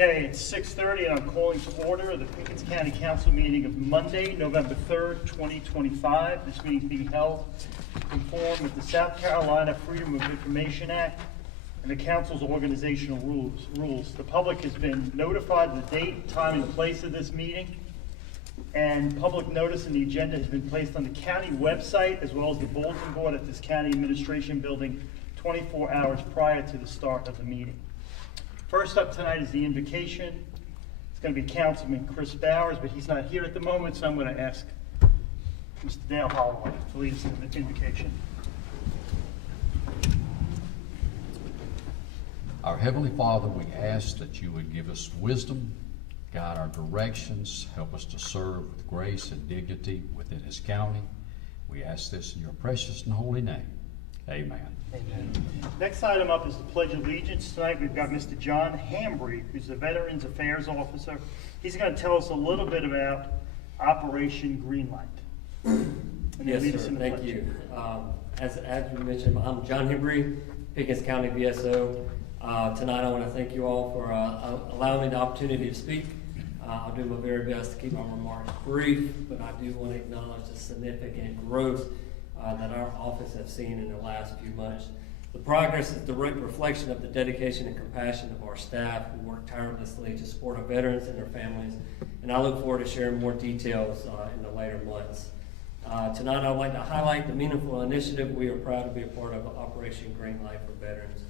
Okay, it's 6:30 and I'm calling to order the Pickens County Council meeting of Monday, November 3rd, 2025. This meeting is being held to conform with the South Carolina Freedom of Information Act and the council's organizational rules. The public has been notified of the date, time, and place of this meeting, and public notice and the agenda has been placed on the county website as well as the bulletin board at this county administration building 24 hours prior to the start of the meeting. First up tonight is the invocation. It's going to be Councilman Chris Bowers, but he's not here at the moment, so I'm going to ask Mr. Dale Holloway to lead us in the invocation. Our Heavenly Father, we ask that you would give us wisdom, guide our directions, help us to serve with grace and dignity within this county. We ask this in your precious and holy name. Amen. Amen. Next item up is the Pledge of Allegiance. Tonight we've got Mr. John Hambry, who's the Veterans Affairs Officer. He's going to tell us a little bit about Operation Greenlight. Yes, sir. Thank you. As you mentioned, I'm John Hambry, Pickens County VSO. Tonight I want to thank you all for allowing me the opportunity to speak. I'll do my very best to keep my remarks brief, but I do want to acknowledge the significant growth that our office has seen in the last few months. The progress is a direct reflection of the dedication and compassion of our staff who work tirelessly to support our veterans and their families, and I look forward to sharing more details in the later months. Tonight I'd like to highlight the meaningful initiative we are proud to be a part of, Operation Greenlight for Veterans.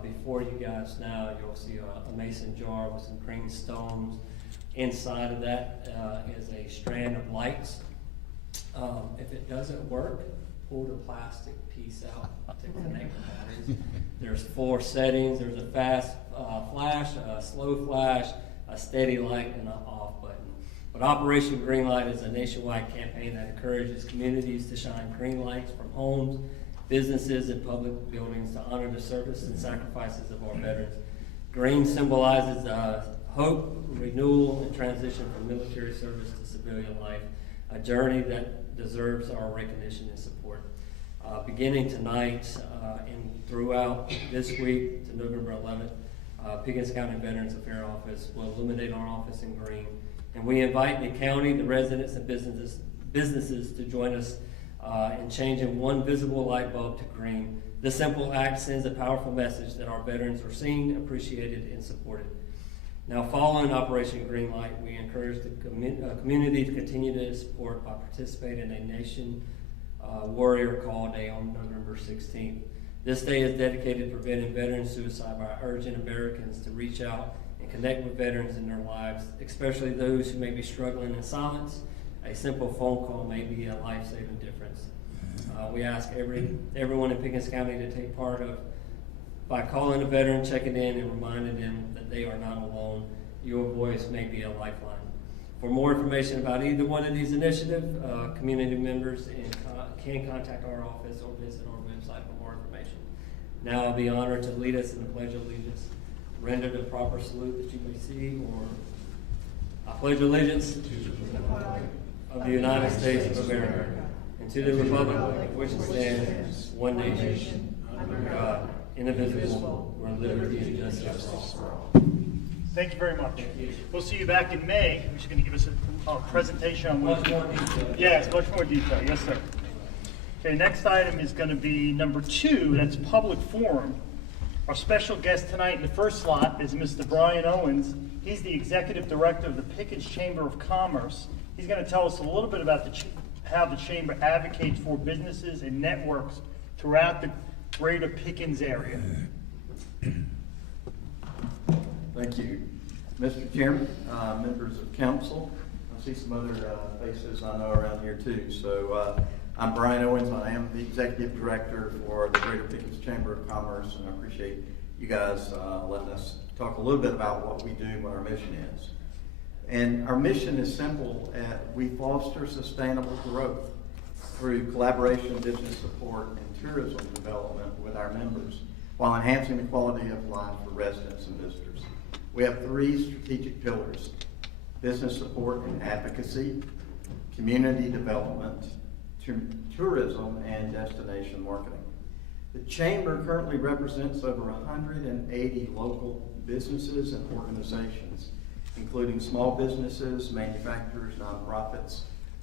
Before you guys now, you'll see a mason jar with some green stones. Inside of that is a strand of lights. If it doesn't work, pull the plastic piece out to connect the batteries. There's 4 settings. There's a fast flash, a slow flash, a steady light, and an off button. But Operation Greenlight is a nationwide campaign that encourages communities to shine green lights from homes, businesses, and public buildings to honor the service and sacrifices of our veterans. Green symbolizes hope, renewal, and transition from military service to civilian life, a journey that deserves our recognition and support. Beginning tonight and throughout this week to November 11th, Pickens County Veterans Affairs Office will illuminate our office in green. And we invite the county, the residents, and businesses to join us in changing one visible light bulb to green. This simple act sends a powerful message that our veterans are seen, appreciated, and supported. Now, following Operation Greenlight, we encourage the community to continue to support by participating in a Nation Warrior Call Day on November 16th. This day is dedicated to preventing veteran suicide by urging Americans to reach out and connect with veterans in their lives, especially those who may be struggling in silence. A simple phone call may be a life-saving difference. We ask everyone in Pickens County to take part by calling a veteran, checking in, and reminding them that they are not alone. Your voice may be a lifeline. For more information about either one of these initiatives, community members can contact our office or visit our website for more information. Now I'll be honored to lead us in the Pledge of Allegiance. Render the proper salute that you may see, or I pledge allegiance to the flag of the United States of America and to the republic for which it stands, one nation, under God, indivisible, with liberty and justice for all. Thank you very much. We'll see you back in May. You're just going to give us a presentation on Much more detail. Yes, much more detail. Yes, sir. Okay, next item is going to be number 2. That's public forum. Our special guest tonight in the first slot is Mr. Brian Owens. He's the Executive Director of the Pickens Chamber of Commerce. He's going to tell us a little bit about how the Chamber advocates for businesses and networks throughout the greater Pickens area. Thank you, Mr. Chairman, members of council. I see some other faces I know around here too. So I'm Brian Owens. I am the Executive Director for the Greater Pickens Chamber of Commerce, and I appreciate you guys letting us talk a little bit about what we do and what our mission is. And our mission is simple. We foster sustainable growth through collaboration, business support, and tourism development with our members while enhancing the quality of life for residents and visitors. We have 3 strategic pillars: business support and advocacy, community development, tourism, and destination marketing. The Chamber currently represents over 180 local businesses and organizations, including small businesses, manufacturers, nonprofits,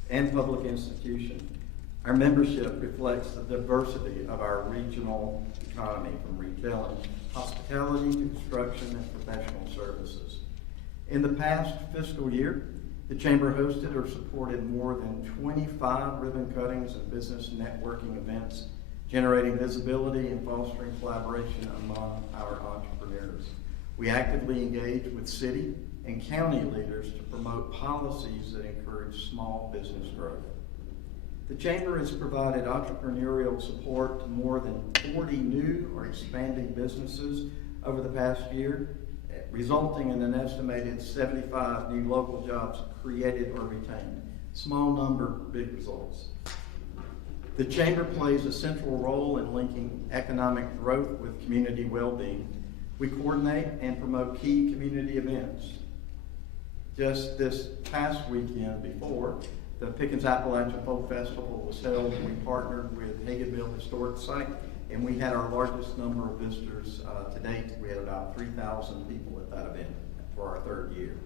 and public institutions. Our membership reflects the diversity of our regional economy, from retail and hospitality to construction and professional services. In the past fiscal year, the Chamber hosted or supported more than 25 ribbon cuttings and business networking events, generating visibility and fostering collaboration among our entrepreneurs. We actively engage with city and county leaders to promote policies that encourage small business growth. The Chamber has provided entrepreneurial support to more than 40 new or expanding businesses over the past year, resulting in an estimated 75 new local jobs created or retained. Small number, big results. The Chamber plays a central role in linking economic growth with community well-being. We coordinate and promote key community events. Just this past weekend before, the Pickens Appalachian Folk Festival was held. We partnered with Hagenville Historic Site, and we had our largest number of visitors to date. We had about 3,000 people at that event for our third year.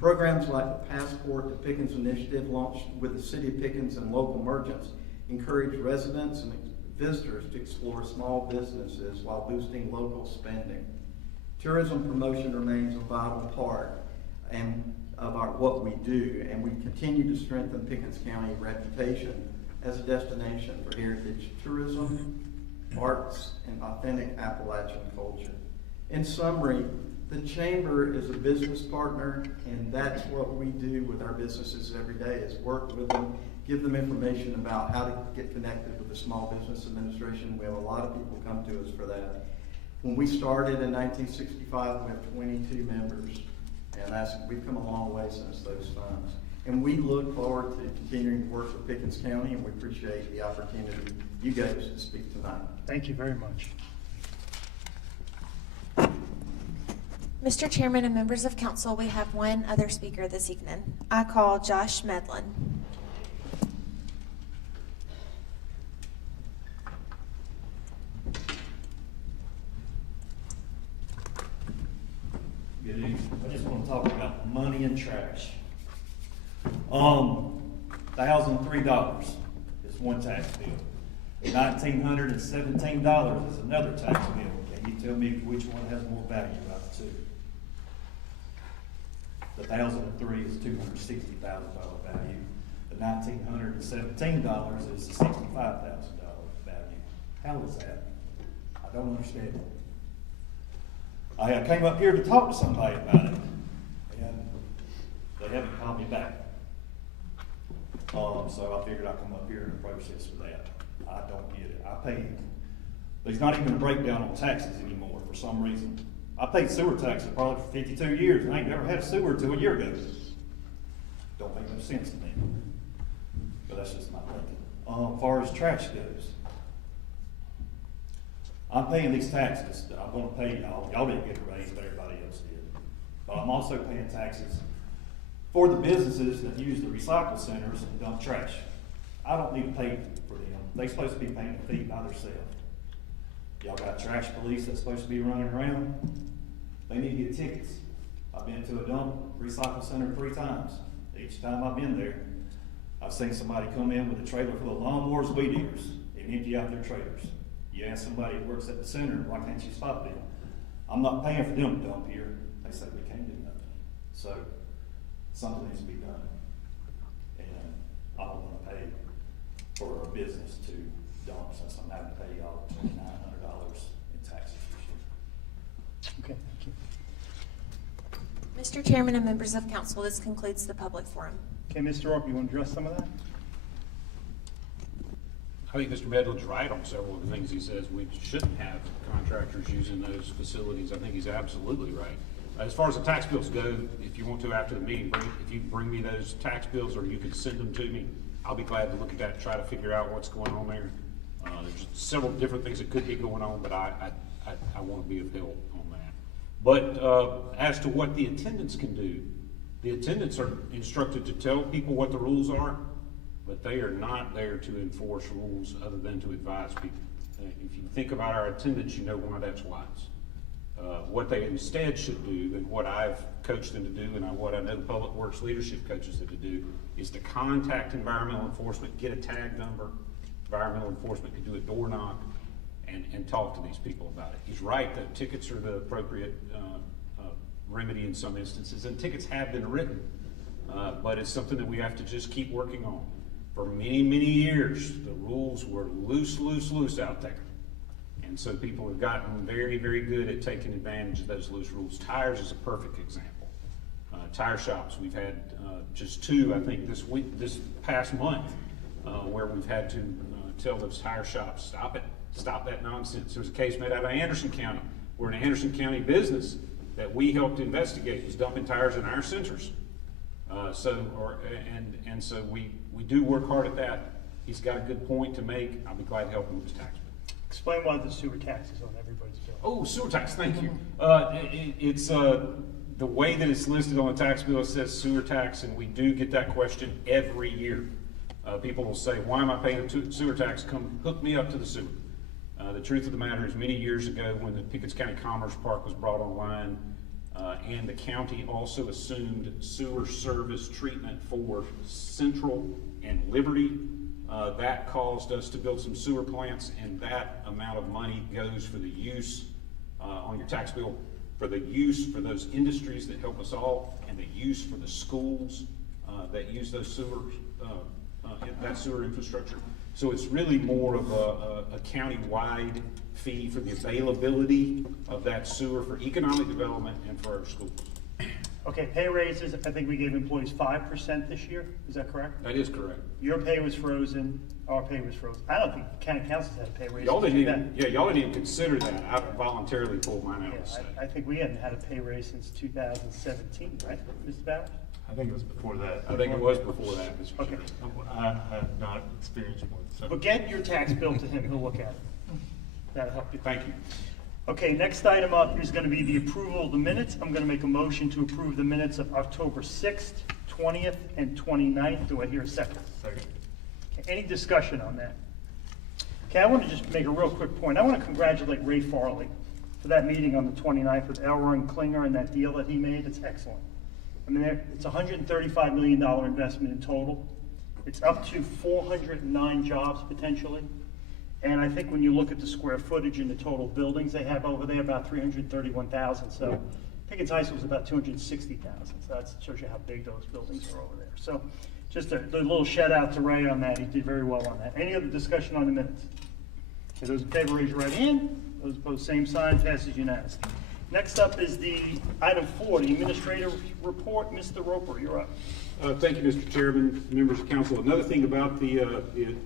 Programs like the Passport to Pickens initiative, launched with the City of Pickens and local merchants, encourage residents and visitors to explore small businesses while boosting local spending. Tourism promotion remains a vital part of what we do, and we continue to strengthen Pickens County reputation as a destination for heritage tourism, arts, and authentic Appalachian culture. In summary, the Chamber is a business partner, and that's what we do with our businesses every day, is work with them, give them information about how to get connected with the Small Business Administration. We have a lot of people come to us for that. When we started in 1965, we have 22 members, and we've come a long way since those times. And we look forward to continuing to work with Pickens County, and we appreciate the opportunity you gave us to speak tonight. Thank you very much. Mr. Chairman and members of council, we have one other speaker this evening. I call Josh Medlin. Good evening. I just want to talk about money and trash. $1,003 is one tax bill. $1,917 is another tax bill. Can you tell me which one has more value out of the two? The $1,003 is $260,000 value. The $1,917 is $65,000 value. How is that? I don't understand it. I came up here to talk to somebody about it, and they haven't called me back. So I figured I'd come up here and approach this for that. I don't get it. There's not even a breakdown on taxes anymore for some reason. I paid sewer taxes probably for 52 years, and I ain't never had a sewer till a year ago. Don't make no sense to me. But that's just my thinking. As far as trash goes, I'm paying these taxes that I'm gonna pay y'all. Y'all didn't get a raise, but everybody else did. But I'm also paying taxes for the businesses that use the recycle centers and dump trash. I don't need to pay for them. They're supposed to be paying a fee by themselves. Y'all got trash police that's supposed to be running around. They need to get tickets. I've been to a dump recycle center 3 times. Each time I've been there, I've seen somebody come in with a trailer full of lawnmowers, weed eaters, and empty out their trailers. You ask somebody who works at the center, why can't you stop them? I'm not paying for them to dump here. They say we can't do nothing. So something needs to be done. And I don't want to pay for a business to dump since I'm having to pay y'all $2,900 in taxes this year. Okay, thank you. Mr. Chairman and members of council, this concludes the public forum. Okay, Mr. Orp, you want to address some of that? I think Mr. Medlin's right on several of the things he says. We shouldn't have contractors using those facilities. I think he's absolutely right. As far as the tax bills go, if you want to after the meeting, if you bring me those tax bills or you can send them to me, I'll be glad to look at that and try to figure out what's going on there. There's several different things that could be going on, but I want to be of help on that. But as to what the attendants can do, the attendants are instructed to tell people what the rules are, but they are not there to enforce rules other than to advise people. If you think about our attendants, you know why that's wise. What they instead should do, and what I've coached them to do, and what I know the Public Works leadership coaches them to do, is to contact environmental enforcement, get a tag number. Environmental enforcement can do a door knock and talk to these people about it. He's right, that tickets are the appropriate remedy in some instances, and tickets have been written, but it's something that we have to just keep working on. For many, many years, the rules were loose out there. And so people have gotten very, very good at taking advantage of those loose rules. Tires is a perfect example. Tire shops, we've had just two, I think, this past month, where we've had to tell those tire shops, stop that nonsense. There was a case made out of Anderson County, where an Anderson County business that we helped investigate was dumping tires in our centers. So we do work hard at that. He's got a good point to make. I'll be glad to help him with his tax bill. Explain why the sewer tax is on everybody's bill. Oh, sewer tax, thank you. It's the way that it's listed on the tax bill, it says sewer tax, and we do get that question every year. People will say, why am I paying a sewer tax? Come hook me up to the sewer. The truth of the matter is, many years ago, when the Pickens County Commerce Park was brought online, and the county also assumed sewer service treatment for Central and Liberty, that caused us to build some sewer plants, and that amount of money goes for the use on your tax bill, for the use for those industries that help us all, and the use for the schools that use those sewers, that sewer infrastructure. So it's really more of a county-wide fee for the availability of that sewer for economic development and for our schools. Okay, pay raises, I think we gave employees 5% this year, is that correct? That is correct. Your pay was frozen, our pay was frozen. I don't think the county council's had a pay raise. Y'all since didn't 2000. even consider that. I voluntarily pulled mine out of the state. I think we hadn't had a pay raise since 2017, right, Mr. Bowers? I think it was before that. I think it was before that, Mr. Okay. Chairman. I have not experienced one, so. But get your tax bill to him, he'll look at it. That'll help you. Thank you. Okay, next item up is gonna be the approval of the minutes. I'm gonna make a motion to approve the minutes of October 6th, 20th, and 29th. Do I hear a second? Second. Okay, any discussion on that? Okay, I want to just make a real quick point. I want to congratulate Ray Farley for that meeting on the 29th with Elroy and Klinger and that deal that he made. It's excellent. I mean, it's a $135 million investment in total. It's up to 409 jobs potentially. And I think when you look at the square footage and the total buildings they have over there, about 331,000. So Pickens High School is about 260,000. So that shows you how big those buildings are over there. So just a little shout out to Ray on that. He did very well on that. Any other discussion on the minutes? Okay, those in favor, raise your right hand. Those opposed, same sign. Passes unanimously. Next up is the item 4, the administrative report. Mr. Roper, you're up. Thank you, Mr. Chairman, members of council. Another thing about the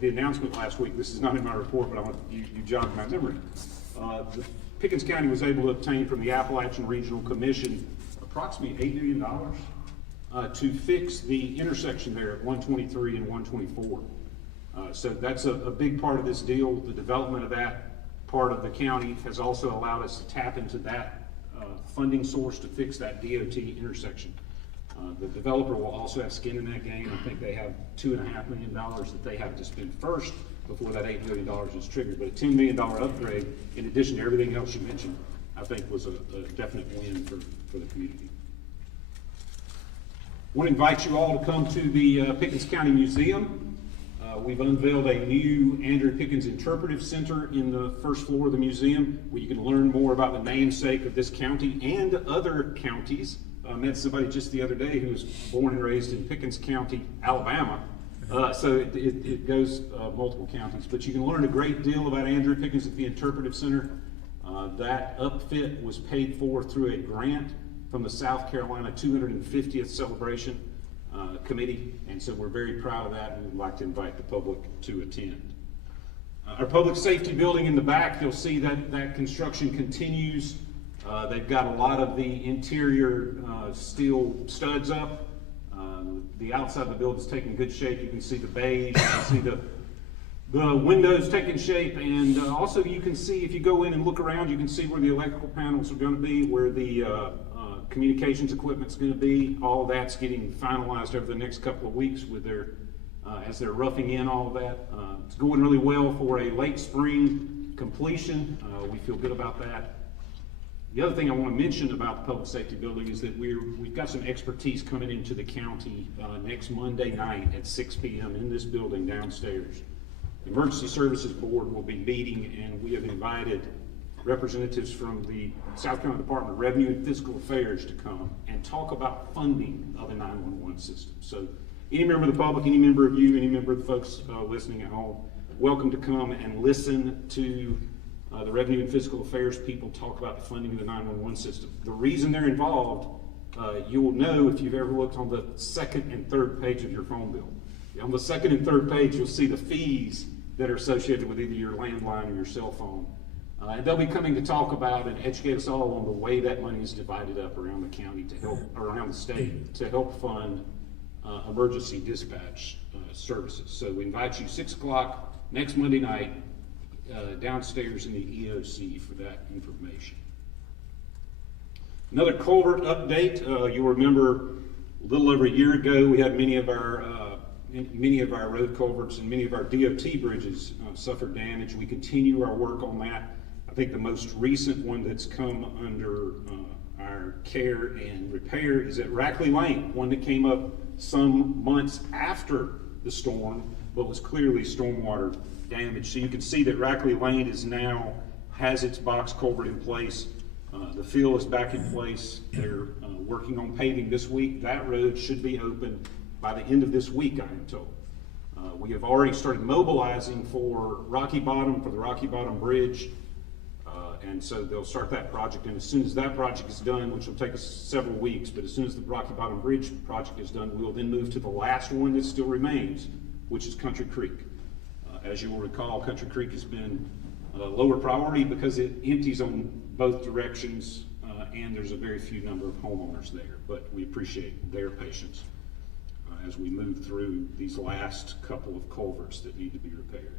announcement last week, this is not in my report, but I want you jog my memory. The Pickens County was able to obtain from the Appalachian Regional Commission approximately $8 million to fix the intersection there at 123 and 124. So that's a big part of this deal. The development of that part of the county has also allowed us to tap into that funding source to fix that DOT intersection. The developer will also have skin in that game. I think they have $2.5 million that they have to spend first before that $8 million is triggered. But a $10 million upgrade, in addition to everything else you mentioned, I think was a definite win for the community. I want to invite you all to come to the Pickens County Museum. We've unveiled a new Andrew Pickens Interpretive Center in the first floor of the museum, where you can learn more about the namesake of this county and other counties. I met somebody just the other day who was born and raised in Pickens County, Alabama. So it goes multiple counties. But you can learn a great deal about Andrew Pickens at the Interpretive Center. That upfit was paid for through a grant from the South Carolina 250th Celebration Committee. And so we're very proud of that, and we'd like to invite the public to attend. Our public safety building in the back, you'll see that construction continues. They've got a lot of the interior steel studs up. The outside of the building is taking good shape. You can see the beige, you can see the windows taking shape, and also you can see, if you go in and look around, you can see where the electrical panels are going to be, where the communications equipment's going to be. All that's getting finalized over the next couple of weeks with their as they're roughing in all of that. It's going really well for a late spring completion. We feel good about that. The other thing I want to mention about the public safety building is that we've got some expertise coming into the county next Monday night at 6 p.m. in this building downstairs. The Emergency Services Board will be meeting, and we have invited representatives from the South Carolina Department of Revenue and Fiscal Affairs to come and talk about funding of the 911 system. So any member of the public, any member of you, any member of the folks listening at home, welcome to come and listen to the Revenue and Fiscal Affairs people talk about the funding of the 911 system. The reason they're involved, you will know if you've ever looked on the second and third page of your phone bill. On the second and third page, you'll see the fees that are associated with either your landline or your cell phone. And they'll be coming to talk about and educate us all on the way that money is divided up around the county to help, around the state, to help fund emergency dispatch services. So we invite you 6 o'clock next Monday night downstairs in the EOC for that information. Another culvert update. You'll remember a little over a year ago we had many of our road culverts and many of our DOT bridges suffered damage. We continue our work on that. I think the most recent one that's come under our care and repair is at Rackley Lane, one that came up some months after the storm, but was clearly stormwater damage. So you can see that Rackley Lane has its box culvert in place. The fill is back in place. They're working on paving this week. That road should be open by the end of this week, I am told. We have already started mobilizing for the Rocky Bottom Bridge. And so they'll start that project, and as soon as that project is done, which will take us several weeks, but as soon as the Rocky Bottom Bridge project is done, we will then move to the last one that still remains, which is Country Creek. As you will recall, Country Creek has been a lower priority because it empties on both directions, and there's a very few number of homeowners there, but we appreciate their patience as we move through these last couple of culverts that need to be repaired.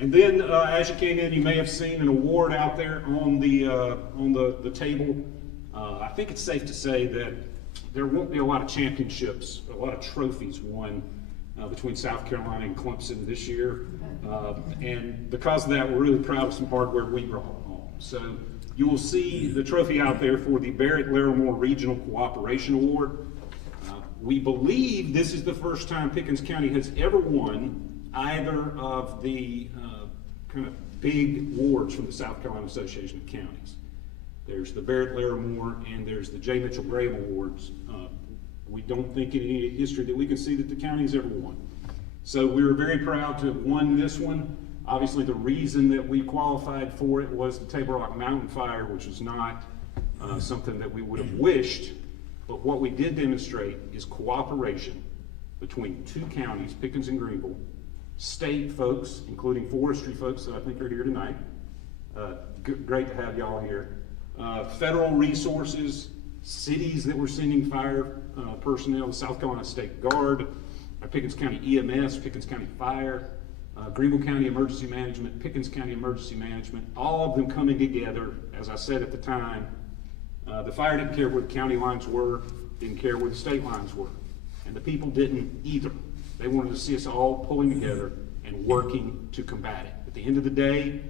And then, as you came in, you may have seen an award out there on the table. I think it's safe to say that there won't be a lot of championships, a lot of trophies won between South Carolina and Clemson this year. And because of that, we're really proud of some hardware we brought home. So you will see the trophy out there for the Barrett-Larimore Regional Cooperation Award. We believe this is the first time Pickens County has ever won either of the kind of big awards from the South Carolina Association of Counties. There's the Barrett-Larimore and there's the J. Mitchell Graham Awards. We don't think in any history that we can see that the county's ever won. So we were very proud to have won this one. Obviously the reason that we qualified for it was the Table Rock Mountain Fire, which was not something that we would have wished, but what we did demonstrate is cooperation between two counties, Pickens and Greenville, state folks, including forestry folks that I think are here tonight. Great to have y'all here. Federal resources, cities that were sending fire personnel, the South Carolina State Guard, Pickens County EMS, Pickens County Fire, Greenville County Emergency Management, Pickens County Emergency Management, all of them coming together. As I said at the time, the fire didn't care where the county lines were, didn't care where the state lines were, and the people didn't either. They wanted to see us all pulling together and working to combat it. At the end of the day,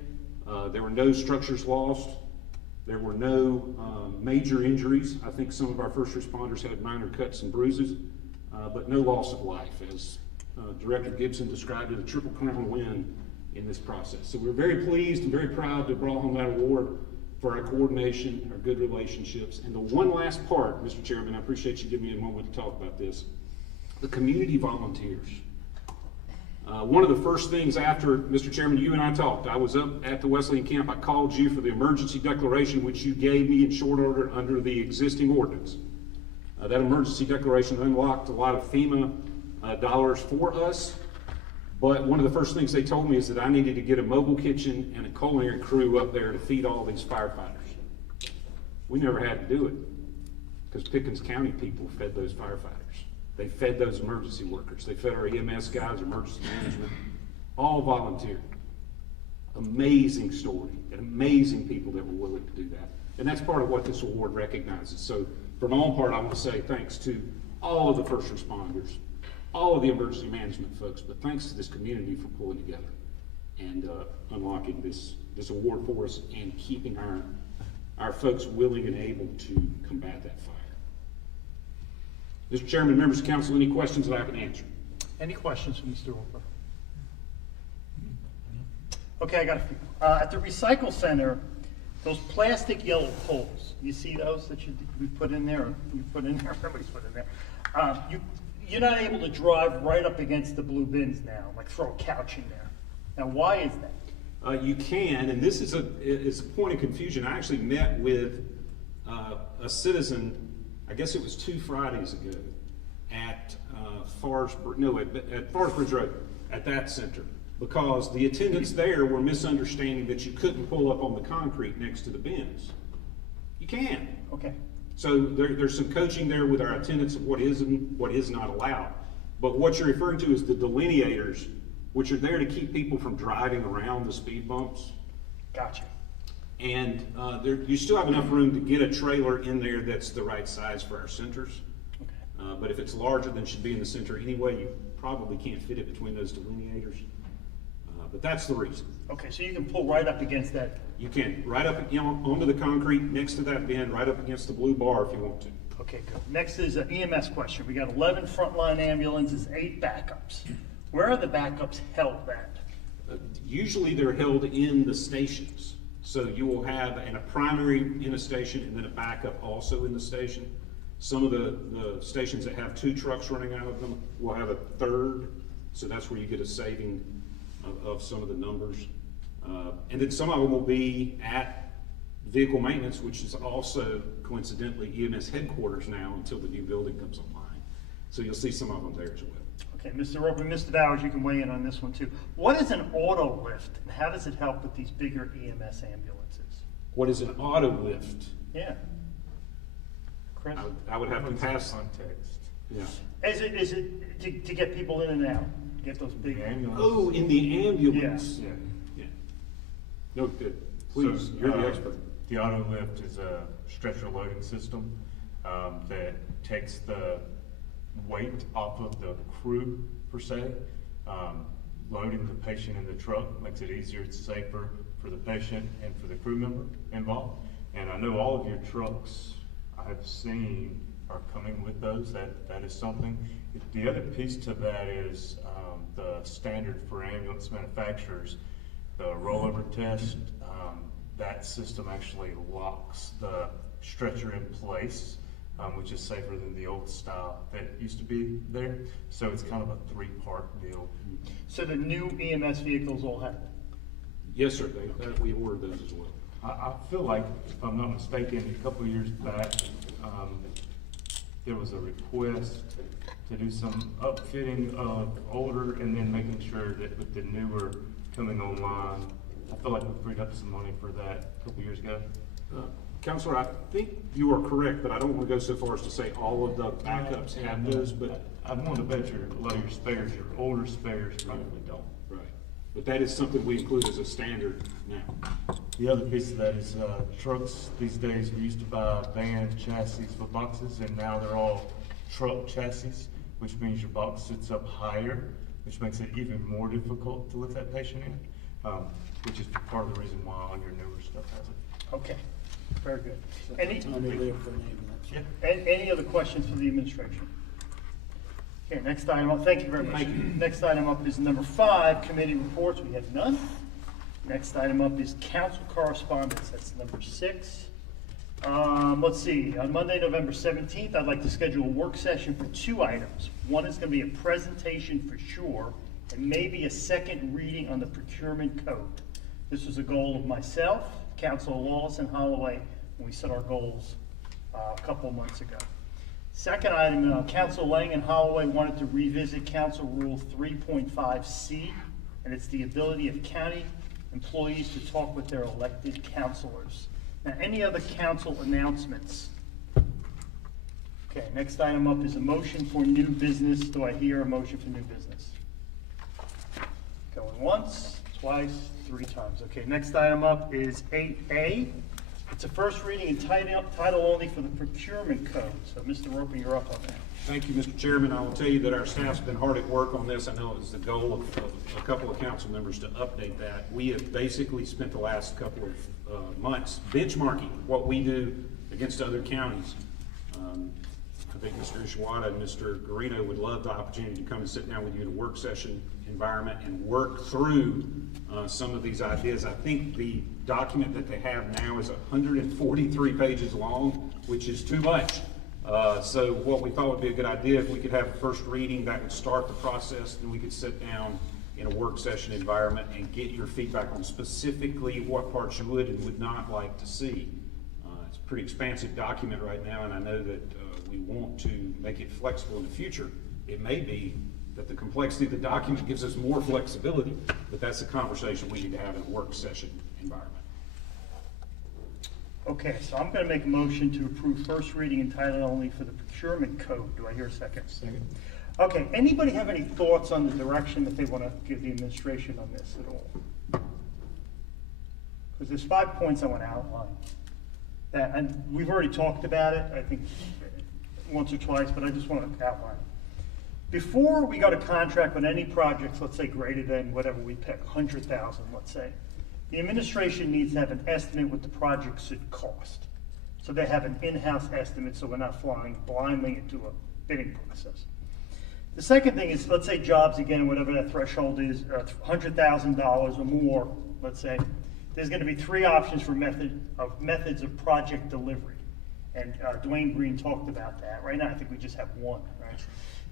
there were no structures lost. There were no major injuries. I think some of our first responders had minor cuts and bruises, but no loss of life. As Director Gibson described it, a triple crown win in this process. So we're very pleased and very proud to have brought home that award for our coordination, our good relationships. And the one last part, Mr. Chairman, I appreciate you giving me a moment to talk about this. The community volunteers. One of the first things after, Mr. Chairman, you and I talked, I was up at the Wesleyan camp, I called you for the emergency declaration, which you gave me in short order under the existing ordinance. That emergency declaration unlocked a lot of FEMA dollars for us, but one of the first things they told me is that I needed to get a mobile kitchen and a culinary crew up there to feed all these firefighters. We never had to do it, because Pickens County people fed those firefighters. They fed those emergency workers. They fed our EMS guys, emergency management, all volunteer. Amazing story, and amazing people that were willing to do that. And that's part of what this award recognizes. So for my own part, I want to say thanks to all of the first responders, all of the emergency management folks, but thanks to this community for pulling together and unlocking this award for us and keeping our our folks willing and able to combat that fire. Mr. Chairman, members of council, any questions that I can answer? Any questions from Mr. Roper? Okay, I got a few. At the recycle center, those plastic yellow poles, you see those that we put in there, or you put in there, somebody's put in there. You're not able to drive right up against the blue bins now, like throw a couch in there. Now, why is that? You can, and this is a point of confusion. I actually met with a citizen, I guess it was 2 Fridays ago, at Forestbridge Road, at that center, because the attendants there were misunderstanding that you couldn't pull up on the concrete next to the bins. You can. Okay. So there's some coaching there with our attendants of what is and what is not allowed. But what you're referring to is the delineators, which are there to keep people from driving around the speed bumps. Gotcha. And you still have enough room to get a trailer in there that's the right size for our centers. Okay. But if it's larger than should be in the center anyway, you probably can't fit it between those delineators. But that's the reason. Okay, so you can pull right up against that. You can, right up onto the concrete next to that bin, right up against the blue bar if you want to. Okay, good. Next is an EMS question. We got 11 frontline ambulances, 8 backups. Where are the backups held at? Usually they're held in the stations. So you will have a primary in a station and then a backup also in the station. Some of the stations that have 2 trucks running out of them will have a third. So that's where you get a saving of some of the numbers. And then some of them will be at vehicle maintenance, which is also coincidentally EMS headquarters now until the new building comes online. So you'll see some of them there as well. Okay, Mr. Roper, Mr. Bowers, you can weigh in on this one too. What is an auto lift and how does it help with these bigger EMS ambulances? What is an auto lift? Yeah. Chris? I would have to pass. Context. Yeah. Is it to get people in and out? Get those big Ambulance. Oh, in the ambulance. Yeah. Yeah. No, good. Please, So, you're the expert. The auto lift is a stretcher loading system that takes the weight off of the crew per se. Loading the patient in the truck makes it easier, it's safer for the patient and for the crew member involved. And I know all of your trucks I have seen are coming with those. That is something. The other piece to that is the standard for ambulance manufacturers, the rollover test. That system actually locks the stretcher in place, which is safer than the old style that used to be there. So it's kind of a 3-part deal. So the new EMS vehicles all have it? Yes, sir. We ordered those as well. I feel like, if I'm not mistaken, a couple of years back, there was a request to do some upfitting of older and then making sure that with the newer coming online, I feel like we freed up some money for that a couple years ago. Counselor, I think you are correct, but I don't want to go so far as to say all of the backups have those, but. I'm willing to bet a lot of your spares, your older spares probably don't. Right. But that is something we include as a standard now. The other piece of that is trucks these days. We used to buy van chassis for boxes, and now they're all truck chassis, which means your box sits up higher, which makes it even more difficult to lift that patient in, which is part of the reason why all your newer stuff has it. Okay, very good. Yeah. Any other questions for the administration? Okay, next item up, thank you very much. Thank you. Next item up is number 5, committee reports, we have none. Next item up is council correspondence, that's number 6. Let's see, on Monday, November 17th, I'd like to schedule a work session for 2 items. One is gonna be a presentation for sure, and maybe a second reading on the procurement code. This was a goal of myself, Councilor Lawless, and Holloway, when we set our goals a couple of months ago. Second item, Council Lang and Holloway wanted to revisit Council Rule 3.5C, and it's the ability of county employees to talk with their elected councilors. Now, any other council announcements? Okay, next item up is a motion for new business. Do I hear a motion for new business? Going once, twice, 3 times. Okay, next item up is 8A. It's a first reading and title only for the procurement code. So, Mr. Roper, you're up on that. Thank you, Mr. Chairman. I will tell you that our staff's been hard at work on this. I know it was the goal of a couple of council members to update that. We have basically spent the last couple months, benchmarking what we do against other counties. I think Mr. Ishwata and Mr. Garino would love the opportunity to come and sit down with you in a work session environment and work through some of these ideas. I think the document that they have now is 143 pages long, which is too much. So what we thought would be a good idea, if we could have a first reading, that would start the process, then we could sit down in a work session environment and get your feedback on specifically what parts you would and would not like to see. It's a pretty expansive document right now, and I know that we want to make it flexible in the future. It may be that the complexity of the document gives us more flexibility, but that's a conversation we need to have in a work session environment. Okay, so I'm going to make a motion to approve first reading and title only for the procurement code. Do I hear a second? Second. Okay, anybody have any thoughts on the direction that they want to give the administration on this at all? Because there's 5 points I want to outline. And we've already talked about it, I think, once or twice, but I just want to outline it. Before we go to contract with any projects, let's say greater than whatever we pick, 100,000, let's say, the administration needs to have an estimate what the project should cost. So they have an in-house estimate, so we're not flying blindly into a bidding process. The second thing is, let's say jobs, again, whatever that threshold is, $100,000 or more, let's say, there's going to be 3 options for methods of project delivery. And Dwayne Green talked about that. Right now, I think we just have 1, right?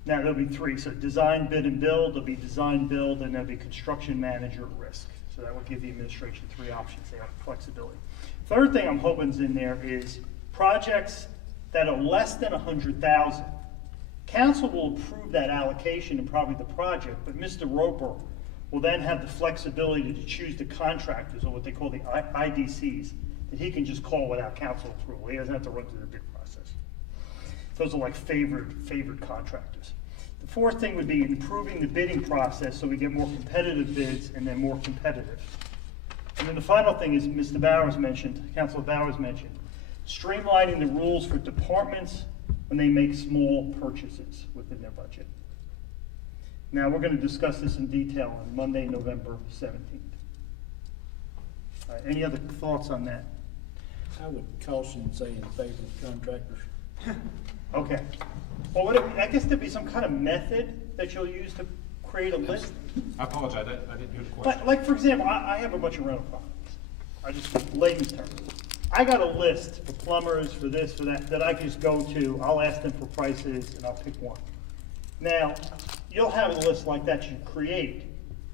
Now, there'll be 3. So design, bid, and build. There'll be design, build, and there'll be construction manager risk. So that will give the administration 3 options. They have flexibility. Third thing I'm hoping is in there is projects that are less than 100,000. Council will approve that allocation and probably the project, but Mr. Roper will then have the flexibility to choose the contractors, or what they call the IDCs, that he can just call without council approval. He doesn't have to run through the bid process. Those are like favored contractors. The fourth thing would be improving the bidding process so we get more competitive bids and then more competitive. And then the final thing is Mr. Bowers mentioned, Councilor Bowers mentioned, streamlining the rules for departments when they make small purchases within their budget. Now, we're going to discuss this in detail on Monday, November 17th. Any other thoughts on that? I would caution and say in favor of contractors. Okay. Well, I guess there'd be some kind of method that you'll use to create a list. I apologize, I didn't hear the question. But, like, for example, I have a bunch of rental properties. I just, layman's terms. I got a list for plumbers, for this, for that I can just go to. I'll ask them for prices, and I'll pick one. Now, you'll have a list like that you create,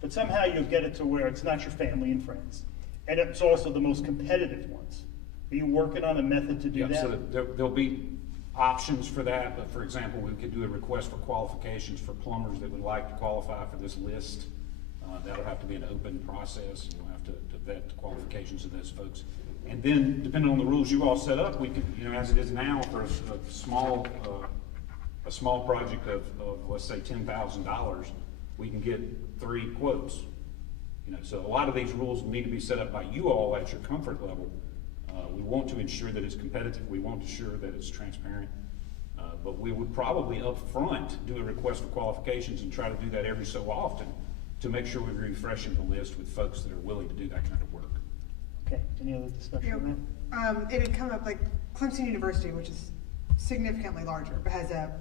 but somehow you'll get it to where it's not your family and friends. And it's also the most competitive ones. Are you working on a method to do that? So there'll be options for that, but for example, we could do a request for qualifications for plumbers that would like to qualify for this list. That'll have to be an open process. We'll have to vet the qualifications of those folks. And then, depending on the rules you all set up, we could, as it is now, for a small project of let's say $10,000, we can get 3 quotes. So a lot of these rules need to be set up by you all at your comfort level. We want to ensure that it's competitive. We want to ensure that it's transparent. But we would probably up front do a request for qualifications and try to do that every so often to make sure we're refreshing the list with folks that are willing to do that kind of work. Okay, any other discussion on that? It had come up like Clemson University, which is significantly larger, but has a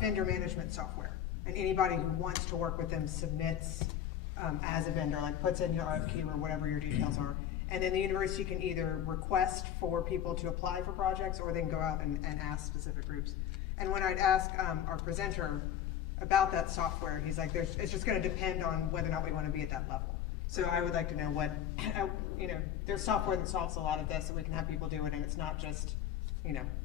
vendor management software. And anybody who wants to work with them submits as a vendor, like puts in your RFQ or whatever your details are. And then the university can either request for people to apply for projects or they can go out and ask specific groups. And when I'd ask our presenter about that software, he's like, it's just gonna depend on whether or not we wanna be at that level. So I would like to know what, there's software that solves a lot of this, so we can have people do it, and it's not just,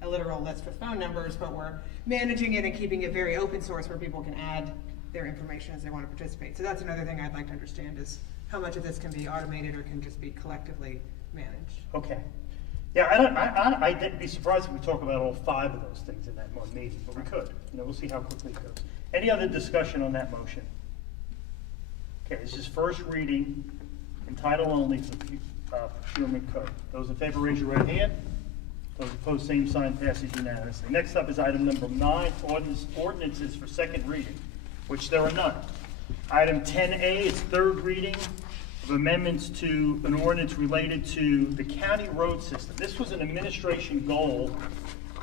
a literal list with phone numbers, but we're managing it and keeping it very open source where people can add their information as they want to participate. So that's another thing I'd like to understand is how much of this can be automated or can just be collectively managed. Okay. Yeah, I didn't be surprised if we talk about all 5 of those things in that one meeting, but we could. We'll see how quickly it goes. Any other discussion on that motion? Okay, this is first reading and title only for procurement code. Those in favor, raise your right hand. Those opposed, same sign, passes unanimously. Next up is item number 9, ordinances for second reading, which there are none. Item 10A is third reading of amendments to an ordinance related to the county road system. This was an administration goal.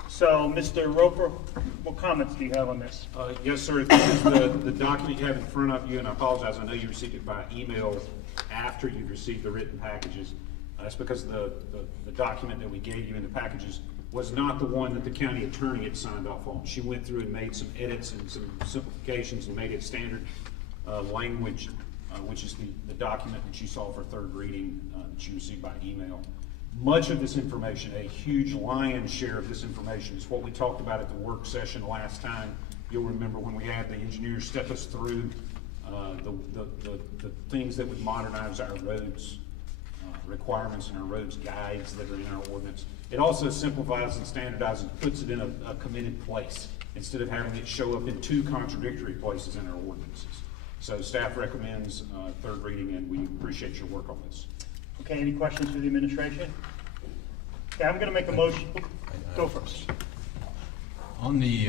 So, Mr. Roper, what comments do you have on this? Yes, sir. This is the document you have in front of you, and I apologize, I know you received it by email after you received the written packages. That's because the document that we gave you in the packages was not the one that the county attorney had signed off on. She went through and made some edits and some simplifications and made it standard language, which is the document that you saw for third reading that you received by email. Much of this information, a huge lion's share of this information, is what we talked about at the work session last time. You'll remember when we had the engineers step us through the things that would modernize our roads, requirements in our roads guides that are in our ordinance. It also simplifies and standardizes and puts it in a committed place instead of having it show up in two contradictory places in our ordinances. So staff recommends third reading, and we appreciate your work on this. Okay, any questions for the administration? Okay, I'm gonna make a motion. Go first. On the,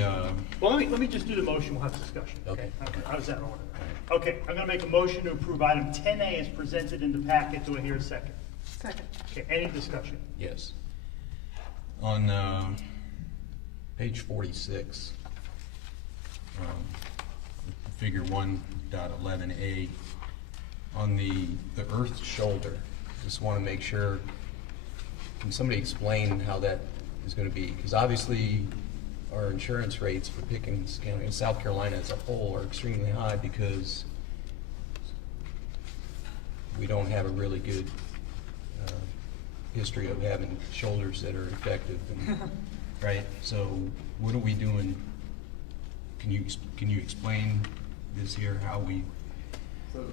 Well, let me just do the motion, we'll have a discussion. Okay. How's that order? Okay, I'm gonna make a motion to approve item 10A as presented in the packet. Do I hear a second? Second. Okay, any discussion? Yes. On page 46, figure 1.11a, on the earth shoulder, just want to make sure, can somebody explain how that is going to be? Because obviously our insurance rates for Pickens County and South Carolina as a whole are extremely high because we don't have a really good history of having shoulders that are effective, and, right? So what are we doing? Can you explain this here, how we? So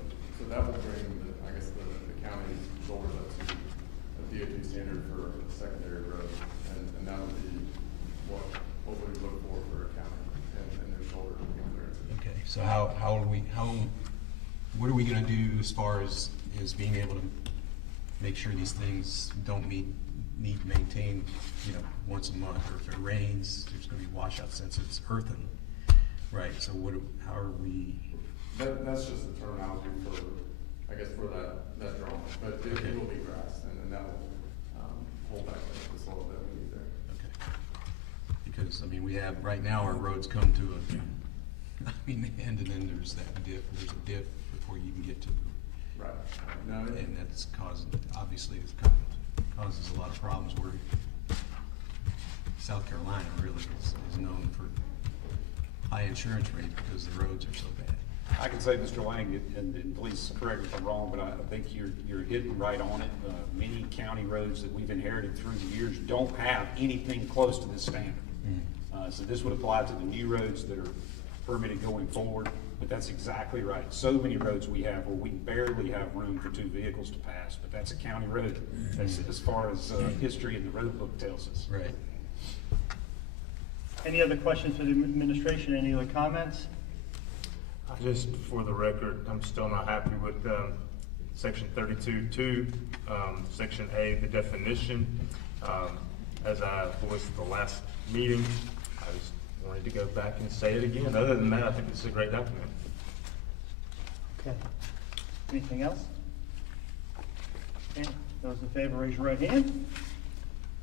that would bring the county's shoulder up to a DOT standard for a secondary road, and that would be what we look for a county and their shoulder clearance. Okay, so what are we gonna do as far as being able to make sure these things don't need to maintain, once a month, or if it rains, there's gonna be washouts since it's earthen, right? So how are we? That's just the terminology for that drawing, but it will be grass, and that will hold back the soil that we need there. Okay. Because, we have, right now, our roads come to the end, and then there's that dip, there's a dip before you can get to. Right. No, and that's causes a lot of problems where South Carolina really is known for high insurance rates because the roads are so bad. I can say, Mr. Lang, and please correct me if I'm wrong, but I think you're hitting right on it. Many county roads that we've inherited through the years don't have anything close to this standard. So this would apply to the new roads that are permitted going forward, but that's exactly right. So many roads we have where we barely have room for two vehicles to pass, but that's a county road. That's as far as history in the road book tells us. Right. Any other questions for the administration? Any other comments? Just for the record, I'm still not happy with section 32.2, section A, the definition. As I voiced the last meeting, I just wanted to go back and say it again. Other than that, I think it's a great document. Okay. Anything else? Okay. Those in favor, raise your right hand.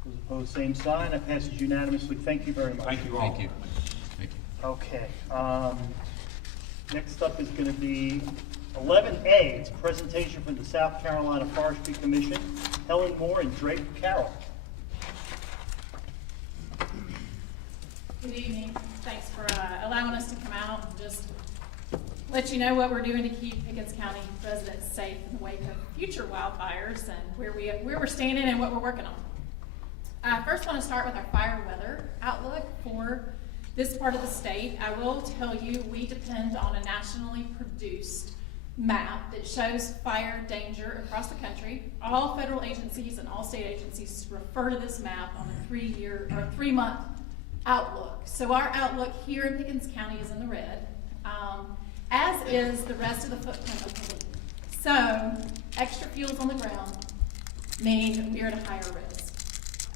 Those opposed, same sign. That passes unanimously. Thank you very much. Thank you all. Thank you. Thank you. Okay. Next up is going to be 11A. It's a presentation from the South Carolina Forestry Commission. Helen Moore and Drake Carroll. Good evening. Thanks for allowing us to come out and just let you know what we're doing to keep Pickens County residents safe in the wake of future wildfires and where we're standing and what we're working on. I first want to start with our fire weather outlook for this part of the state. I will tell you we depend on a nationally produced map that shows fire danger across the country. All federal agencies and all state agencies refer to this map on a 3-month outlook. So our outlook here in Pickens County is in the red, as is the rest of the footprint of the league. So extra fuels on the ground mean we're at a higher risk.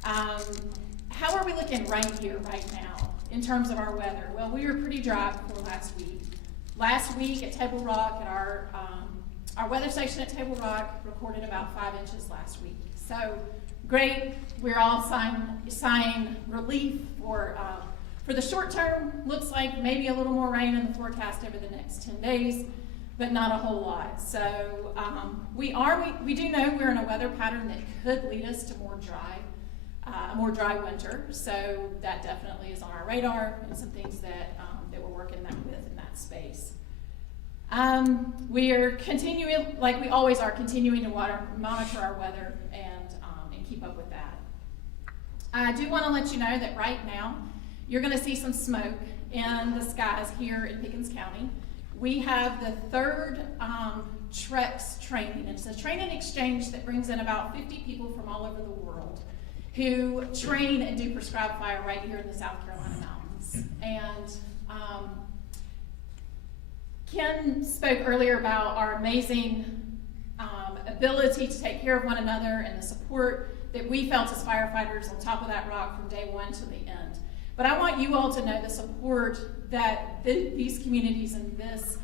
How are we looking right here, right now, in terms of our weather? Well, we were pretty dry before last week. Last week at Table Rock at our Our weather station at Table Rock recorded about 5 inches last week. So great, we're all sighing relief for the short term. Looks like maybe a little more rain in the forecast over the next 10 days, but not a whole lot. So we do know we're in a weather pattern that could lead us to a more dry winter. So that definitely is on our radar and some things that we're working with in that space. We are continuing, like we always are, continuing to monitor our weather and keep up with that. I do want to let you know that right now you're going to see some smoke in the skies here in Pickens County. We have the third TREX training. It's a training exchange that brings in about 50 people from all over the world who train and do prescribed fire right here in the South Carolina mountains. And Ken spoke earlier about our amazing ability to take care of one another and the support that we felt as firefighters on top of that rock from day one to the end. But I want you all to know the support that these communities and this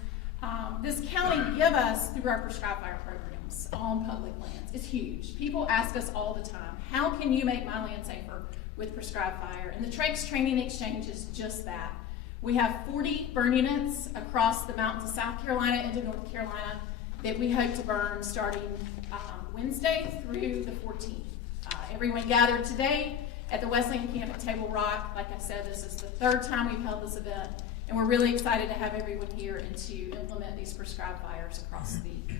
county give us through our prescribed fire programs on public lands. It's huge. People ask us all the time, how can you make my land safer with prescribed fire? And the TREX Training Exchange is just that. We have 40 burn units across the mountains of South Carolina into North Carolina that we hope to burn starting Wednesday through the 14th. Everyone gathered today at the Wesleyan Camp at Table Rock. Like I said, this is the third time we've held this event, and we're really excited to have everyone here and to implement these prescribed fires across the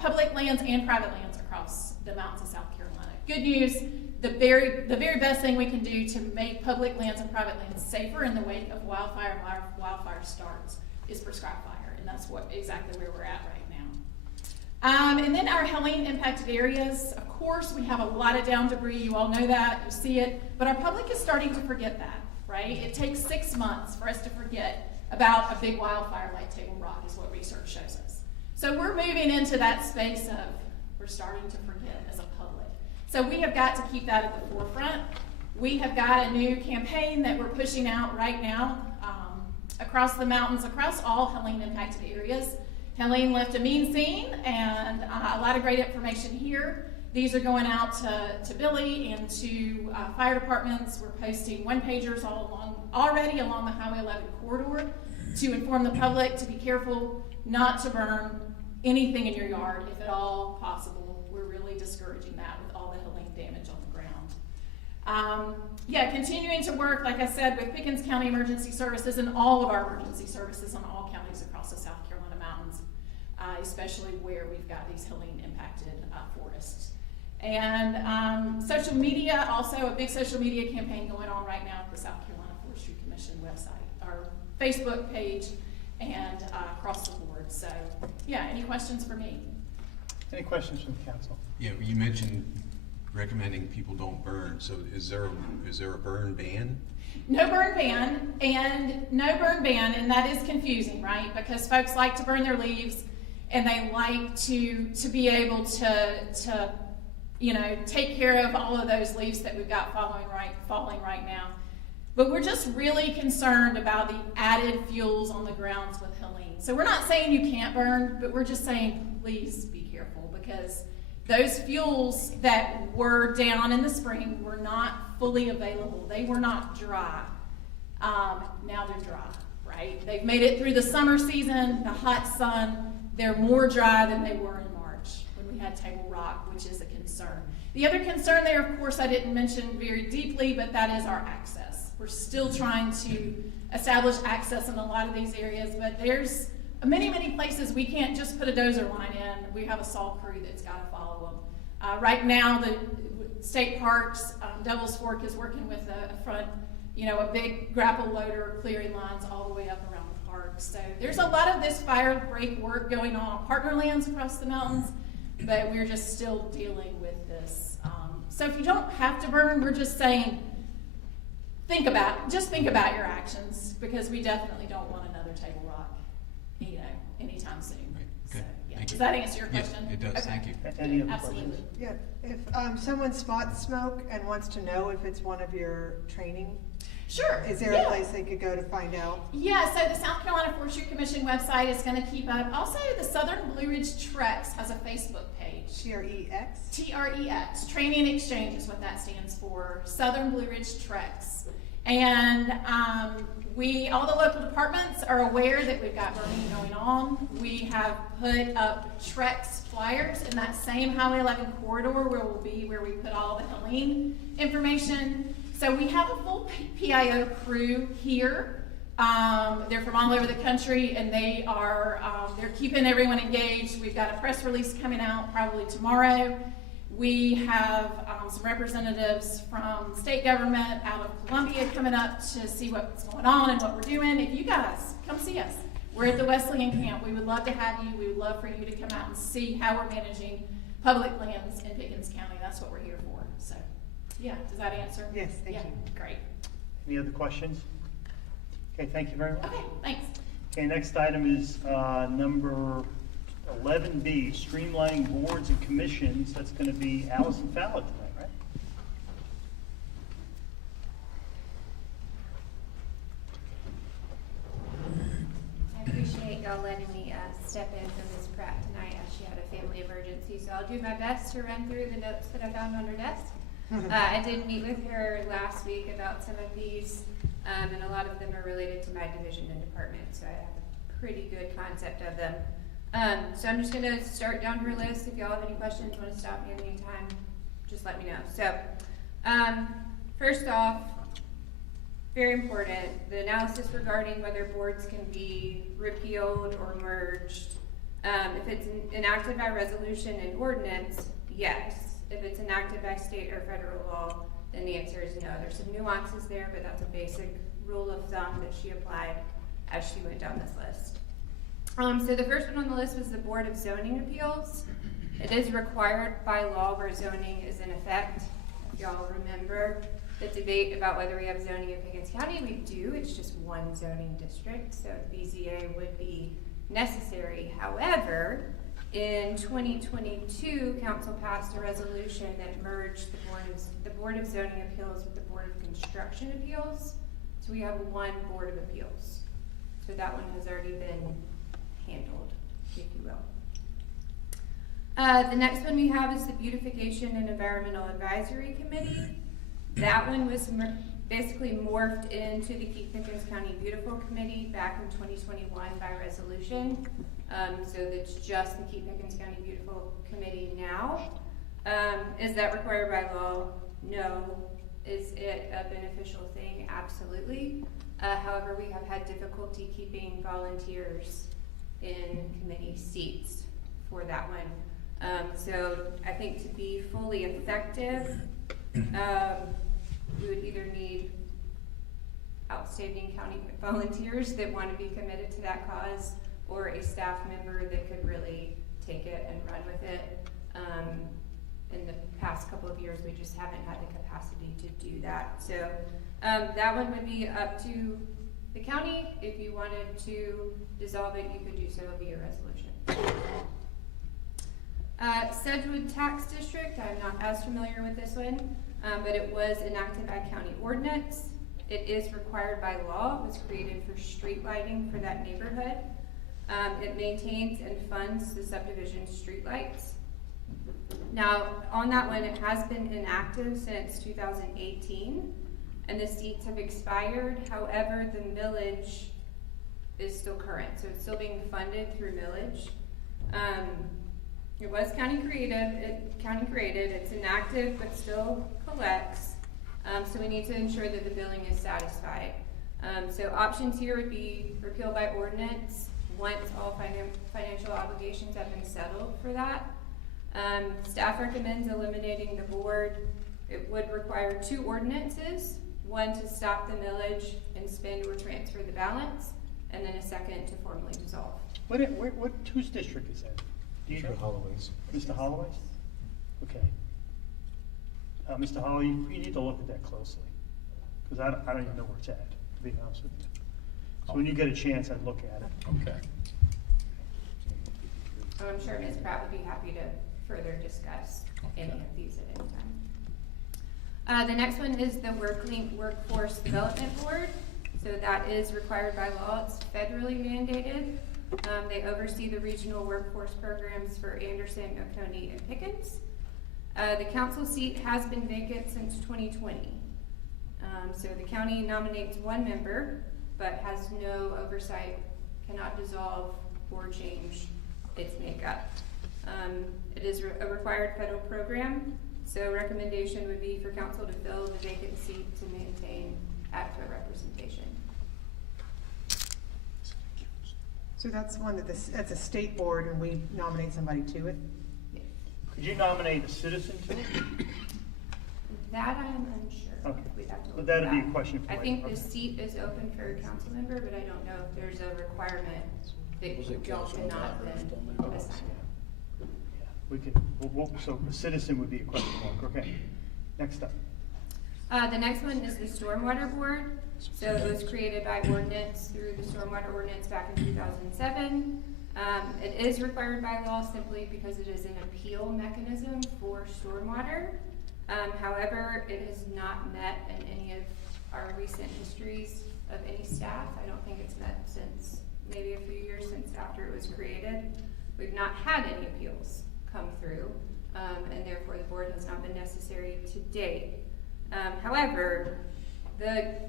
public lands and private lands across the mountains of South Carolina. Good news, the very best thing we can do to make public lands and private lands safer in the wake of wildfire and wildfire starts is prescribed fire, and that's exactly where we're at right now. And then our Helene impacted areas, of course, we have a lot of down debris. You all know that, you see it, but our public is starting to forget that, right? It takes 6 months for us to forget about a big wildfire like Table Rock is what research shows us. So we're moving into that space of we're starting to forget as a public. So we have got to keep that at the forefront. We have got a new campaign that we're pushing out right now across the mountains, across all Helene impacted areas. Helene left a mean scene and a lot of great information here. These are going out to Billy and to fire departments. We're posting one-pagers already along the Highway 11 corridor to inform the public to be careful not to burn anything in your yard, if at all possible. We're really discouraging that with all the Helene damage on the ground. Continuing to work, like I said, with Pickens County Emergency Services and all of our emergency services on all counties across the South Carolina mountains, especially where we've got these Helene impacted forests. And social media, also a big social media campaign going on right now at the South Carolina Forestry Commission website, our Facebook page, and across the board. So, yeah, any questions for me? Any questions from the council? Yeah, you mentioned recommending people don't burn. So is there a burn ban? No burn ban, and that is confusing, right? Because folks like to burn their leaves, and they like to be able to take care of all of those leaves that we've got falling right now. But we're just really concerned about the added fuels on the grounds with Helene. So we're not saying you can't burn, but we're just saying please be careful, because those fuels that were down in the spring were not fully available. They were not dry. Now they're dry, right? They've made it through the summer season, the hot sun. They're more dry than they were in March when we had Table Rock, which is a concern. The other concern there, of course, I didn't mention very deeply, but that is our access. We're still trying to establish access in a lot of these areas, but there's many, many places we can't just put a dozer line in. We have a saw crew that's got to follow them. Right now, the state parks, Devil's Fork is working with a big grapple loader clearing lines all the way up around the park. So there's a lot of this fire break work going on partner lands across the mountains, but we're just still dealing with this. So if you don't have to burn, we're just saying, think about your actions, because we definitely don't want another Table Rock, anytime soon. Right. Okay. So, yeah. Thank Does you. that answer your question? Yes, it does. Okay. Thank you. Any other Absolutely. questions? Yeah, if someone spots smoke and wants to know if it's one of your training Sure. Is there yeah. a place they could go to find out? Yeah, so the South Carolina Forestry Commission website is going to keep up. Also, the Southern Blue Ridge Trex has a Facebook page. TREX? TREX, Training and Exchange is what that stands for. Southern Blue Ridge Trex. And all the local departments are aware that we've got burning going on. We have put up Trex flyers in that same Highway 11 corridor where we put all the Helene information. So we have a full PIO crew here. They're from all over the country, and they are they're keeping everyone engaged. We've got a press release coming out probably tomorrow. We have some representatives from state government out of Columbia coming up to see what's going on and what we're doing. If you guys come see us, we're at the Wesleyan camp. We would love to have you. We would love for you to come out and see how we're managing public lands in Pickens County. That's what we're here for. So, yeah, does that answer? Yes, thank you. Great. Any other questions? Okay, thank you very much. Okay, thanks. Okay, next item is number 11B, streamlining boards and commissions. That's going to be Allison Fallon tonight, right? I appreciate y'all letting me step in for Ms. Pratt tonight as she had a family emergency. So I'll do my best to run through the notes that I found on her desk. I did meet with her last week about some of these, and a lot of them are related to my division and department, so I have a pretty good concept of them. So I'm just going to start down her list. If y'all have any questions, want to stop me at any time, just let me know. So first off, very important, the analysis regarding whether boards can be repealed or merged. If it's enacted by resolution and ordinance, yes. If it's enacted by state or federal law, then the answer is no. There's some nuances there, but that's a basic rule of thumb that she applied as she went down this list. So the first one on the list was the Board of Zoning Appeals. It is required by law where zoning is in effect. If y'all remember the debate about whether we have zoning in Pickens County, we do. It's just one zoning district, so BZA would be necessary. However, in 2022, Council passed a resolution that merged the Board of Zoning Appeals with the Board of Construction Appeals. So we have one Board of Appeals. So that one has already been handled, if you will. The next one we have is the Beautification and Environmental Advisory Committee. That one was basically morphed into the Keep Pickens County Beautiful Committee back in 2021 by resolution. So it's just the Keep Pickens County Beautiful Committee now. Is that required by law? No. Is it a beneficial thing? Absolutely. However, we have had difficulty keeping volunteers in committee seats for that one. So I think to be fully effective, we would either need outstanding county volunteers that want to be committed to that cause, or a staff member that could really take it and run with it. In the past couple of years, we just haven't had the capacity to do that. So that one would be up to the county. If you wanted to dissolve it, you could do so via resolution. Sedgwood Tax District, I'm not as familiar with this one, but it was enacted by county ordinance. It is required by law. It was created for street lighting for that neighborhood. It maintains and funds the subdivision street lights. Now, on that one, it has been inactive since 2018, and the seats have expired. However, the millage is still current, so it's still being funded through millage. It was county created, it's inactive, but still collects. So we need to ensure that the billing is satisfied. So options here would be repeal by ordinance once all financial obligations have been settled for that. Staff recommends eliminating the board. It would require 2 ordinances, one to stop the millage and spend or transfer the balance, and then a second to formally dissolve. Whose district is that? Do you know? Holloway's. Mr. Holloway's? Okay. Mr. Holloway, you need to look at that closely, because I don't even know where it's at, to be honest with you. So when you get a chance, I'd look at it. Okay. I'm sure Ms. Pratt would be happy to further discuss any of these at any The next one is the WorkLink Workforce Development Board. So that is required by law. It's federally mandated. They oversee the regional workforce programs for Anderson, Oconee, and Pickens. The council seat has been vacant since 2020. So the county nominates one member, but has no oversight, cannot dissolve or change its makeup. It is a required federal program, so recommendation would be for council to fill the vacant seat to maintain adequate representation. So that's one that's a state board and we nominate somebody to it? Could you nominate a citizen to it? That I'm unsure. Okay. We'd have to But look that'd at be a that. question for I later. think the Okay. seat is open for a council member, but I don't know if there's a requirement that Was it y'all Councilman cannot Myers told me then about? assign. We could, so a citizen would be a question mark, okay. Next up. The next one is the Stormwater Board. So it was created by ordinance through the Stormwater Ordinance back in 2007. It is required by law simply because it is an appeal mechanism for stormwater. However, it has not met in any of our recent histories of any staff. I don't think it's met since maybe a few years since after it was created. We've not had any appeals come through, and therefore the board has not been necessary to date. However, the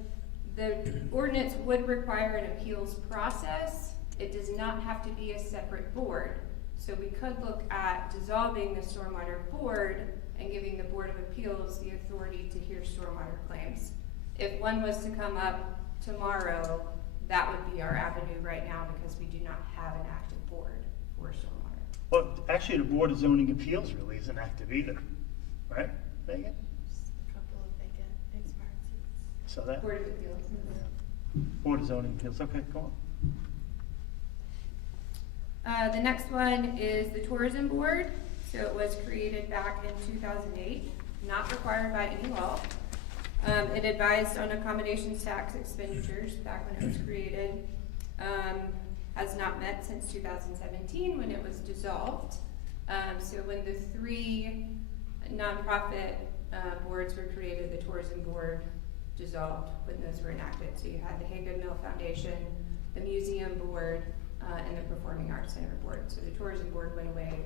ordinance would require an appeals process. It does not have to be a separate board. So we could look at dissolving the Stormwater Board and giving the Board of Appeals the authority to hear stormwater claims. If one was to come up tomorrow, that would be our avenue right now because we do not have an active board for stormwater. Well, actually, the Board of Zoning Appeals really isn't active either, right, Megan? Couple of vacant expired seats. So that, Board of Appeals. Board of Zoning Appeals, okay, go on. The next one is the Tourism Board. So it was created back in 2008, not required by any law. It advised on accommodations tax expenditures back when it was created. Has not met since 2017 when it was dissolved. So when the three nonprofit boards were created, the Tourism Board dissolved when those were enacted. So you had the Haygood Mill Foundation, the Museum Board, and the Performing Arts Center Board. So the Tourism Board went away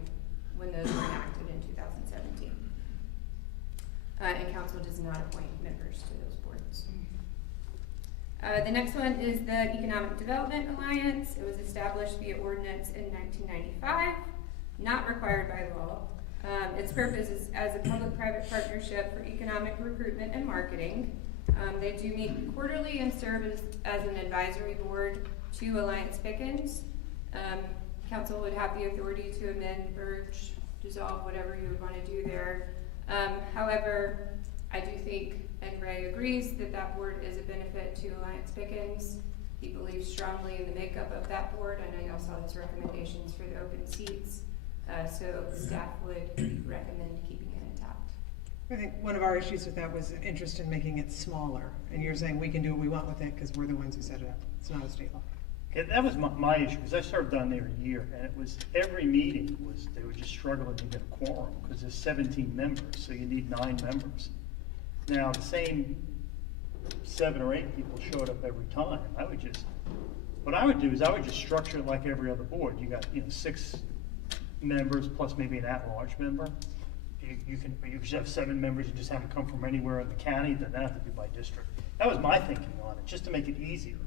when those were enacted in 2017. And council does not appoint members to those boards. The next one is the Economic Development Alliance. It was established via ordinance in 1995, not required by law. Its purpose is as a public-private partnership for economic recruitment and marketing. They do meet quarterly and serve as an advisory board to Alliance Pickens. Council would have the authority to amend, purge, dissolve, whatever you would want to do there. However, I do think, and Ray agrees, that that board is a benefit to Alliance Pickens. He believes strongly in the makeup of that board. I know you all saw his recommendations for the open seats. So staff would recommend keeping it intact. I think one of our issues with that was interest in making it smaller. And you're saying we can do what we want with it because we're the ones who set it up. It's not a state law. Yeah, that was my issue, because I served down there a year, and it was, every meeting was, they were just struggling to get a quorum, because there's 17 members, so you need 9 members. Now, the same 7 or 8 people showed up every time. What I would do is I would just structure it like every other board. You got, 6 members plus maybe an at-large member. You just have 7 members, you just have them come from anywhere in the county, then that have to be by district. That was my thinking on it, just to make it easier,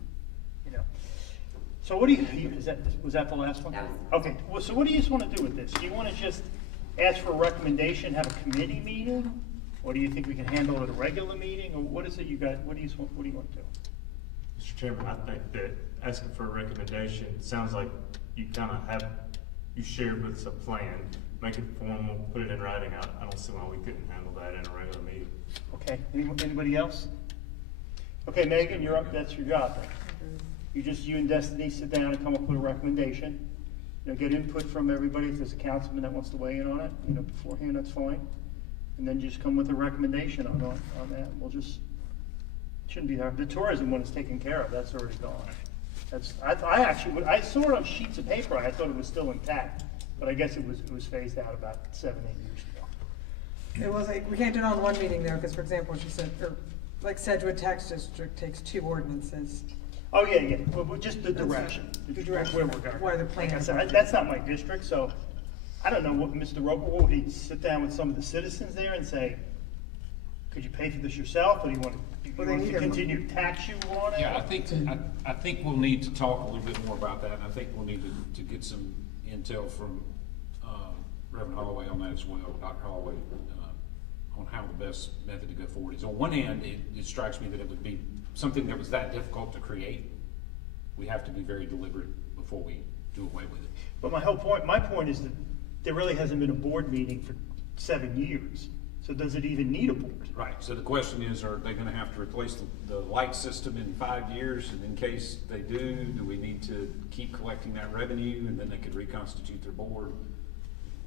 So what do you, was that the last one? That was- Okay, well, so what do you just want to do with this? Do you want to just ask for a recommendation, have a committee meeting? Or do you think we can handle it at a regular meeting? Or what is it you got, what do you want to do? Mr. Chairman, I think that asking for a recommendation sounds like you kind of you shared with us a plan. Make it formal, put it in writing. I don't see why we couldn't handle that in a regular meeting. Okay, anybody else? Okay, Megan, you're up, that's your job then. You and Destiny sit down and come up with a recommendation. Get input from everybody. If there's a councilman that wants to weigh in on it, beforehand, that's fine. And then just come with a recommendation on that. Shouldn't be hard. The tourism one is taken care of. That's already gone. I saw it on sheets of paper. I thought it was still intact, but I guess it was phased out about 7-8 years ago. It was like, we can't do it all in one meeting though, because for example, she said, or like Sedgwood Tax District takes 2 ordinances. Oh, yeah, well, just the direction. The direction, Where we're going. where the Like I plan- said, that's not my district, so I don't know what Mr. Roper, will he sit down with some of the citizens there and say, could you pay for this yourself, or do you want Well, they to need a- continue to tax you on it? Yeah, I think we'll need to talk a little bit more about that, and I think we'll need to get some intel from, Reverend Holloway on that as well, Dr. Holloway, on how the best method to go forward is. On one hand, it strikes me that it would be something that was that difficult to create. We have to be very deliberate before we do away with it. But my point is that there really hasn't been a board meeting for 7 years, so does it even need a board? Right, so the question is, are they gonna have to replace the light system in 5 years? And in case they do we need to keep collecting that revenue, and then they could reconstitute their board?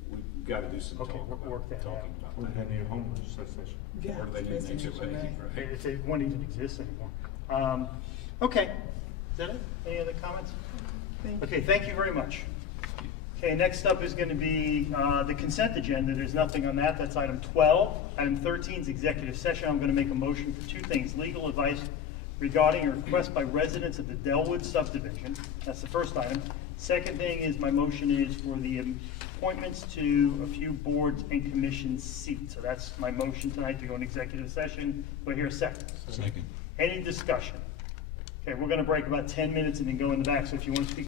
We've gotta do some Okay, talking work that out. about We're that. gonna need a homeowners association. Yeah. Or do they need an HOA, right? If it won't even exist anymore. Okay, is that it? Any other comments? Okay, thank you very much. Okay, next up is going to be the consent agenda. There's nothing on that. That's item 12. Item 13 is executive session. I'm going to make a motion for 2 things. Legal advice regarding a request by residents of the Delwood subdivision. That's the first item. Second thing is, my motion is for the appointments to a few boards and commission seats. So that's my motion tonight to go in executive session. Do I hear a second? Second. Any discussion? Okay, we're going to break about 10 minutes and then go in the back. So if you want to speak